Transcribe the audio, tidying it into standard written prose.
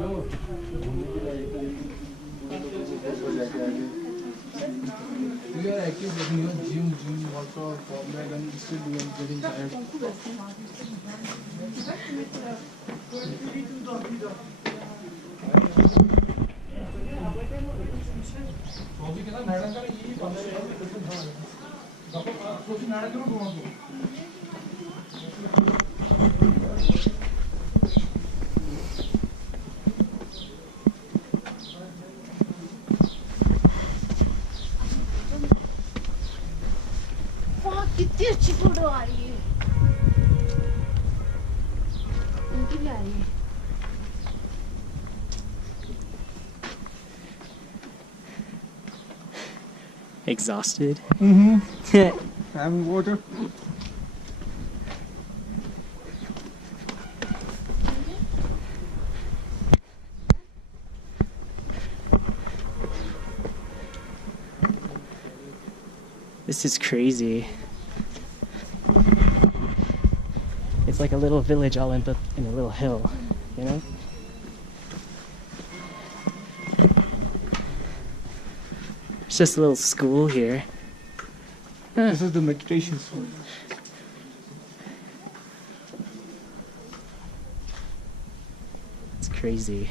We are active getting your gym, also format and still getting tired. कितनी अच्छी photo आ रही है इनकी भी आ रही है Exhausted? Having water. This is crazy. It's like a little village all in a little hill, you know? It's just a little school here. This is the meditation school. It's crazy.